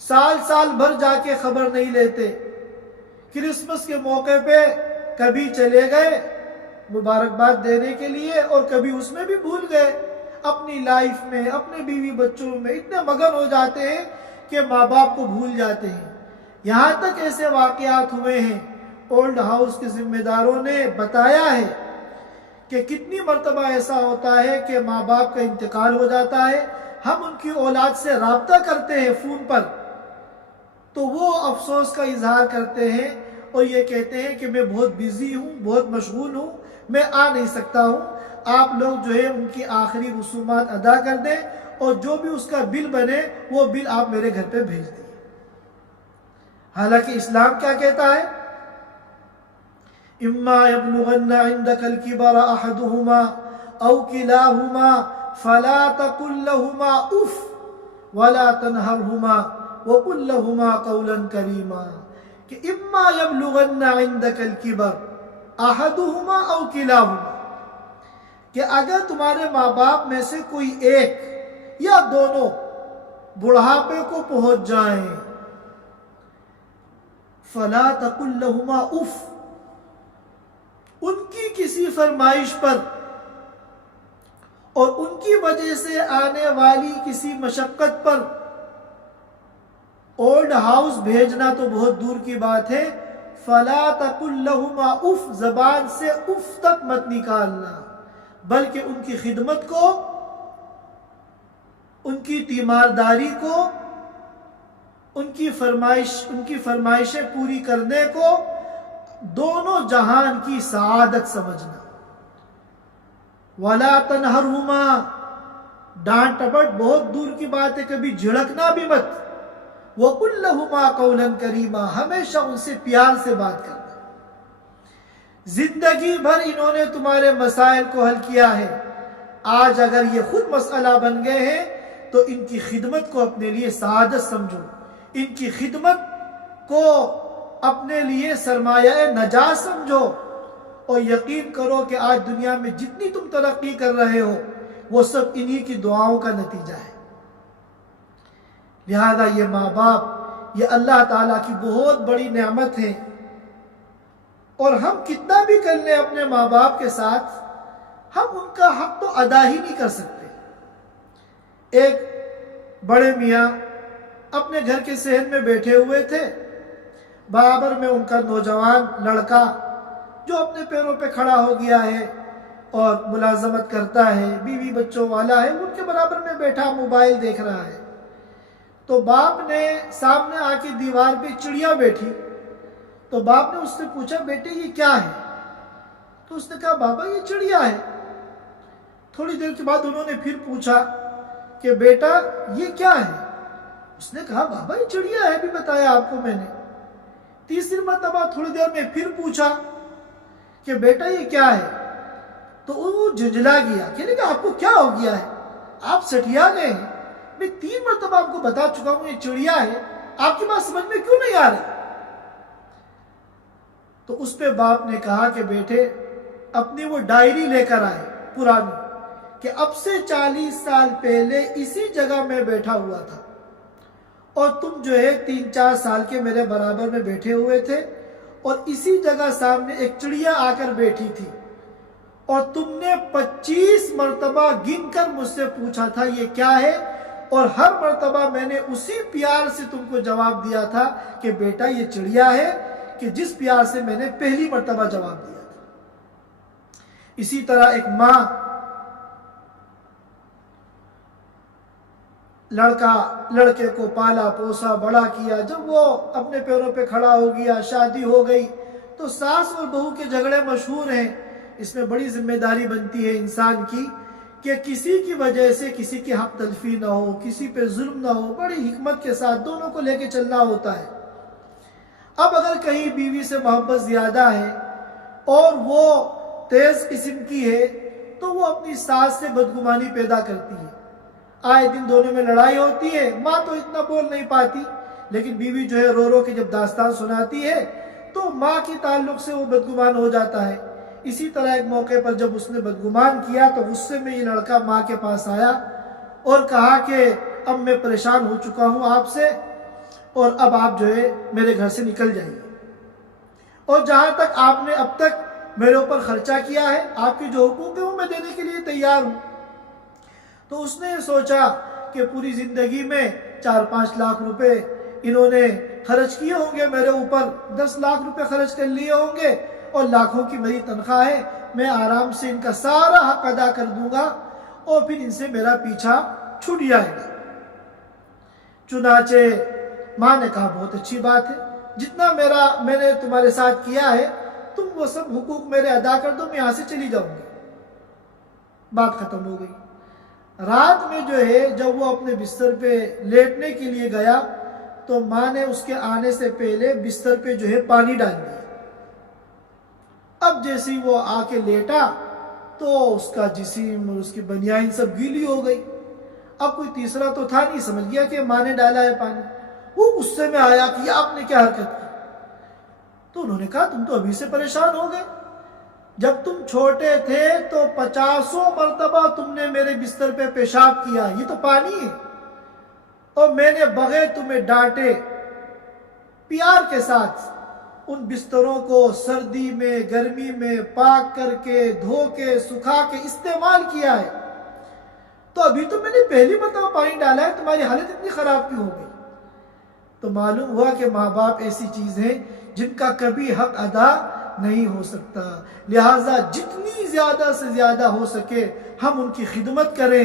سال بھر جا کے خبر نہیں لیتے۔ کرسمس کے موقع پہ کبھی چلے گئے مبارکباد دینے کے لیے، اور کبھی اس میں بھی بھول گئے، اپنی لائف میں، اپنے بیوی بچوں میں اتنے مگن ہو جاتے ہیں کہ ماں باپ کو بھول جاتے ہیں۔ یہاں تک ایسے واقعات ہوئے ہیں، اولڈ ہاؤس کے ذمہ داروں نے بتایا ہے کہ کتنی مرتبہ ایسا ہوتا ہے کہ ماں باپ کا انتقال ہو جاتا ہے، ہم ان کی اولاد سے رابطہ کرتے ہیں فون پر، تو وہ افسوس کا اظہار کرتے ہیں اور یہ کہتے ہیں کہ میں بہت بیزی ہوں، بہت مشغول ہوں، میں آ نہیں سکتا ہوں، آپ لوگ جو ہے ان کی آخری رسومات ادا کر دیں، اور جو بھی اس کا بل بنے وہ بل آپ میرے گھر پہ بھیج دیں۔ حالانکہ اسلام کیا کہتا ہے؟ اما یبلغن عندک الکبر احدہما او کلاہما فلا تقل لہما اف ولا تنہرہما وقل لہما قولا کریما، کہ اما یبلغن عندک الکبر احدہما او کلاہما، کہ اگر تمہارے ماں باپ میں سے کوئی ایک یا دونوں بڑھاپے کو پہنچ جائیں، فلا تقل لہما اف، ان کی کسی فرمائش پر اور ان کی وجہ سے آنے والی کسی مشقت پر اولڈ ہاؤس بھیجنا تو بہت دور کی بات ہے، فلا تقل لہما اف، زبان سے اف تک مت نکالنا، بلکہ ان کی خدمت کو، ان کی تیمارداری کو ان کی فرمائشیں پوری کرنے کو دونوں جہان کی سعادت سمجھنا۔ وَلَا تَنْهَرْهُمَا، ڈانٹ ٹپٹ بہت دور کی بات ہے، کبھی جھڑکنا بھی مت۔ وَقُلْ لَهُمَا قَوْلًا كَرِيمًا، ہمیشہ ان سے پیار سے بات کرنا۔ زندگی بھر انہوں نے تمہارے مسائل کو حل کیا ہے، آج اگر یہ خود مسئلہ بن گئے ہیں تو ان کی خدمت کو اپنے لیے سعادت سمجھو، ان کی خدمت کو اپنے لیے سرمایہ نجات سمجھو، اور یقین کرو کہ آج دنیا میں جتنی تم ترقی کر رہے ہو وہ سب انہی کی دعاؤں کا نتیجہ ہے۔ لہذا یہ ماں باپ یہ اللہ تعالیٰ کی بہت بڑی نعمت ہے، اور ہم کتنا بھی کر لیں اپنے ماں باپ کے ساتھ، ہم ان کا حق تو ادا ہی نہیں کر سکتے۔ ایک بڑے میاں اپنے گھر کے صحن میں بیٹھے ہوئے تھے، برابر میں ان کا نوجوان لڑکا جو اپنے پیروں پہ کھڑا ہو گیا ہے اور ملازمت کرتا ہے، بیوی بچوں والا ہے، ان کے برابر میں بیٹھا موبائل دیکھ رہا ہے۔ تو باپ نے سامنے آ کے دیوار پہ چڑیا بیٹھی، تو باپ نے اس سے پوچھا بیٹے یہ کیا ہے؟ تو اس نے کہا بابا یہ چڑیا ہے۔ تھوڑی دیر کے بعد انہوں نے پھر پوچھا کہ بیٹا یہ کیا ہے؟ اس نے کہا بابا یہ چڑیا ہے، بھی بتایا آپ کو میں نے۔ تیسری مرتبہ تھوڑی دیر میں پھر پوچھا کہ بیٹا یہ کیا ہے؟ تو وہ جھنجھلا گیا، کہنے کہ آپ کو کیا ہو گیا ہے؟ آپ سٹیا گئے ہیں، میں 3 مرتبہ آپ کو بتا چکا ہوں یہ چڑیا ہے، آپ کی بات سمجھ میں کیوں نہیں آ رہی؟ تو اس پہ باپ نے کہا کہ بیٹے اپنی وہ ڈائری لے کر آئے پرانی، کہ اب سے 40 سال پہلے اسی جگہ میں بیٹھا ہوا تھا، اور تم جو ہے 3-4 سال کے میرے برابر میں بیٹھے ہوئے تھے، اور اسی جگہ سامنے ایک چڑیا آ کر بیٹھی تھی، اور تم نے 25 مرتبہ گن کر مجھ سے پوچھا تھا یہ کیا ہے، اور ہر مرتبہ میں نے اسی پیار سے تم کو جواب دیا تھا کہ بیٹا یہ چڑیا ہے، کہ جس پیار سے میں نے پہلی مرتبہ جواب دیا تھا۔ اسی طرح ایک ماں لڑکے کو پالا پوسا بڑا کیا، جب وہ اپنے پیروں پہ کھڑا ہو گیا، شادی ہو گئی، تو ساس اور بہو کے جھگڑے مشہور ہیں۔ اس میں بڑی ذمہ داری بنتی ہے انسان کی کہ کسی کی وجہ سے کسی کی حق تلفی نہ ہو، کسی پہ ظلم نہ ہو، بڑی حکمت کے ساتھ دونوں کو لے کے چلنا ہوتا ہے۔ اب اگر کہیں بیوی سے محبت زیادہ ہے اور وہ تیز قسم کی ہے تو وہ اپنی ساس سے بدگمانی پیدا کرتی ہے، آئے دن دونوں میں لڑائی ہوتی ہے، ماں تو اتنا بول نہیں پاتی، لیکن بیوی جو ہے رو رو کے جب داستان سناتی ہے تو ماں کی تعلق سے وہ بدگمان ہو جاتا ہے۔ اسی طرح ایک موقع پر جب اس نے بدگمان کیا تو غصے میں یہ لڑکا ماں کے پاس آیا اور کہا کہ اب میں پریشان ہو چکا ہوں آپ سے، اور اب آپ جو ہے میرے گھر سے نکل جائیے، اور جہاں تک آپ نے اب تک میرے اوپر خرچہ کیا ہے، آپ کے جو حقوق ہیں وہ میں دینے کے لیے تیار ہوں۔ تو اس نے سوچا کہ پوری زندگی میں 4-5 لاکھ روپے انہوں نے خرچ کیے ہوں گے میرے اوپر، 10 لاکھ روپے خرچ کر لیے ہوں گے، اور لاکھوں کی میری تنخواہ ہے، میں آرام سے ان کا سارا حق ادا کر دوں گا اور پھر ان سے میرا پیچھا چھوٹ جائے گا۔ چنانچہ ماں نے کہا بہت اچھی بات ہے، جتنا میں نے تمہارے ساتھ کیا ہے تم وہ سب حقوق میرے ادا کر دو، میں یہاں سے چلی جاؤں گی۔ بات ختم ہو گئی۔ رات میں جو ہے جب وہ اپنے بستر پہ لیٹنے کے لیے گیا تو ماں نے اس کے آنے سے پہلے بستر پہ جو ہے پانی ڈال دیا۔ اب جیسے وہ آ کے لیٹا تو اس کا جسم اور اس کی بنیان سب گیلی ہو گئی۔ اب کوئی تیسرا تو تھا نہیں، سمجھ گیا کہ ماں نے ڈالا ہے پانی۔ وہ غصے میں آیا کہ آپ نے کیا حرکت کی؟ تو انہوں نے کہا تم تو ابھی سے پریشان ہو گئے، جب تم چھوٹے تھے تو 50 مرتبہ تم نے میرے بستر پہ پیشاب کیا، یہ تو پانی ہے، اور میں نے بغیر تمہیں ڈانٹے پیار کے ساتھ ان بستروں کو سردی میں گرمی میں پاک کر کے دھو کے سکھا کے استعمال کیا ہے، تو ابھی تو میں نے پہلی مرتبہ پانی ڈالا ہے، تمہاری حالت اتنی خراب کیوں ہو گئی؟ تو معلوم ہوا کہ ماں باپ ایسی چیز ہیں جن کا کبھی حق ادا نہیں ہو سکتا، لہٰذا جتنی زیادہ سے زیادہ ہو سکے ہم ان کی خدمت کریں،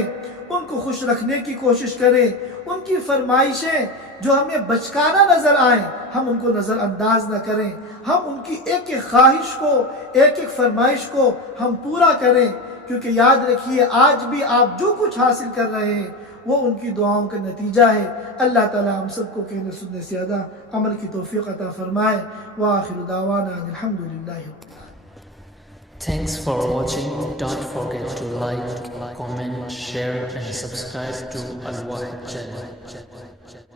ان کو خوش رکھنے کی کوشش کریں، ان کی فرمائشیں جو ہمیں بچکانہ نظر آئیں ہم ان کو نظر انداز نہ کریں، ہم ان کی ایک ایک خواہش کو، ایک ایک فرمائش کو ہم پورا کریں، کیونکہ یاد رکھیے آج بھی آپ جو کچھ حاصل کر رہے ہیں وہ ان کی دعاؤں کا نتیجہ ہے۔ اللہ تعالی ہم سب کو کہنے سننے سے زیادہ عمل کی توفیق عطا فرمائے۔ وآخر دعوانا الحمدللہ۔ Thanks for watching. Don't forget to like, comment, share and subscribe to Al Wahid channel.